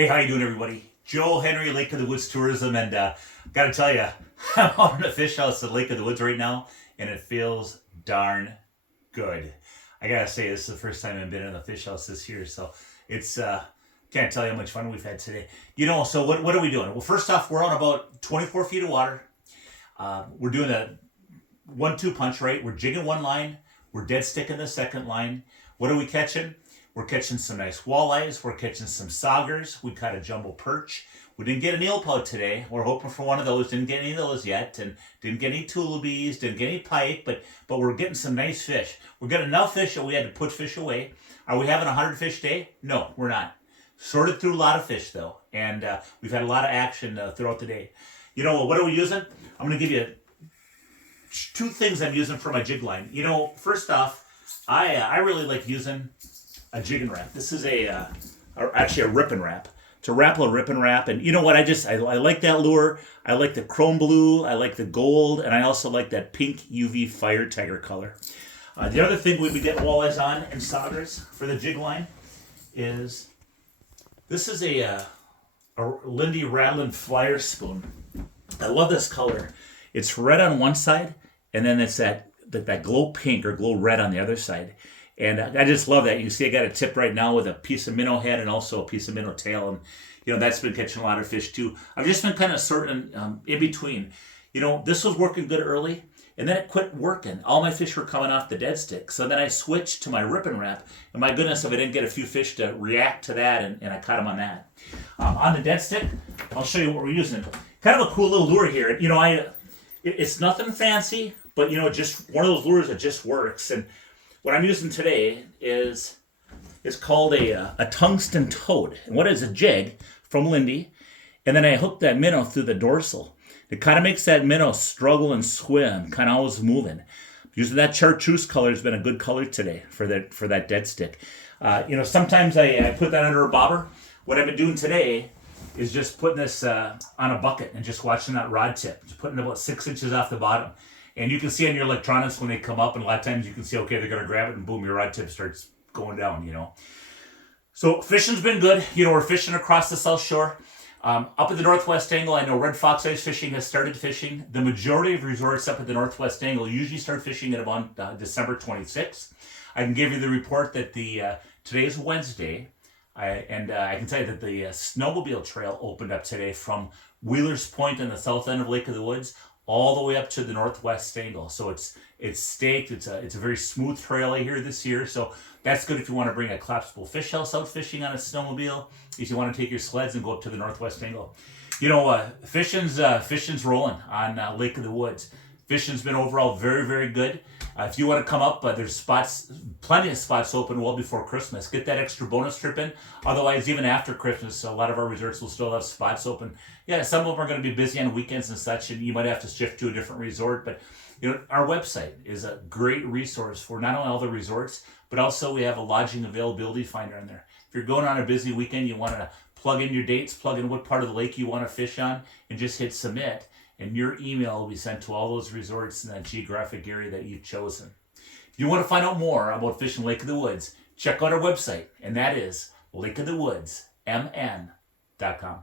Hey, how you doing, everybody? Joe Henry, Lake of the Woods Tourism, and gotta tell you, I'm out in a fish house at Lake of the Woods right now, and it feels darn good. I gotta say, this is the first time I've been in a fish house this year, so it's can't tell you how much fun we've had today. So what are we doing? Well, first off, we're on about 24 feet of water. We're doing a 1-2 punch, right? We're jigging one line, we're dead sticking the second line. What are we catching? We're catching some nice walleyes. We're catching some saugers. We caught a jumbo perch. We didn't get an eel pout today. We're hoping for one of those. Didn't get any of those yet, and didn't get any tulibies. Didn't get any pike, but we're getting some nice fish. We're getting enough fish that we had to put fish away. Are we having a 100 fish day? No, we're not. Sorted through a lot of fish though, and we've had a lot of action throughout the day. What are we using? I'm going to give you two things I'm using for my jig line. First off, I really like using a jig and wrap. This is actually a rip and wrap. It's a Rapala rip and wrap, and you know what? I like that lure. I like the chrome blue. I like the gold, and I also like that pink UV fire tiger color. The other thing we've been getting walleyes on and saugers for the jig line is this is a Lindy Rattling Flyer spoon. I love this color. It's red on one side, and then it's that glow pink or glow red on the other side. And I just love that. You can see I got a tip right now with a piece of minnow head and also a piece of minnow tail. And, that's been catching a lot of fish too. I've just been kind of sorting in between. This was working good early, and then it quit working. All my fish were coming off the dead stick. So then I switched to my rip and wrap. And my goodness, if I didn't get a few fish to react to that, and I caught them on that. On the dead stick, I'll show you what we're using. Kind of a cool little lure here. It's nothing fancy, but, just one of those lures that just works. And what I'm using today is called a tungsten toad. And what is a jig from Lindy. And then I hook that minnow through the dorsal. It kind of makes that minnow struggle and swim, kind of always moving. Using that chartreuse color has been a good color today for that dead stick. Sometimes I put that under a bobber. What I've been doing today is just putting this on a bucket and just watching that rod tip. Just putting it about 6 inches off the bottom. And you can see on your electronics when they come up, and a lot of times you can see, okay, they're going to grab it, and boom, your rod tip starts going down, So fishing's been good. We're fishing across the South Shore. Up at the Northwest Angle, I know red fox ice fishing has started fishing. The majority of resorts up at the Northwest Angle usually start fishing at about December 26th. I can give you the report that today is Wednesday, I can tell you that the snowmobile trail opened up today from Wheeler's Point on the south end of Lake of the Woods all the way up to the Northwest Angle. So it's staked. It's a very smooth trail here this year. So that's good if you want to bring a collapsible fish house out fishing on a snowmobile. If you want to take your sleds and go up to the Northwest Angle. Fishing's rolling on Lake of the Woods. Fishing's been overall very, very good. If you want to come up, there's plenty of spots open well before Christmas. Get that extra bonus trip in. Otherwise, even after Christmas, a lot of our resorts will still have spots open. Yeah, some of them are going to be busy on weekends and such, and you might have to shift to a different resort. But our website is a great resource for not only all the resorts, but also we have a lodging availability finder in there. If you're going on a busy weekend, you want to plug in your dates, plug in what part of the lake you want to fish on, and just hit submit. And your email will be sent to all those resorts in that geographic area that you've chosen. If you want to find out more about fishing Lake of the Woods, check out our website, and that is lakeofthewoodsmn.com.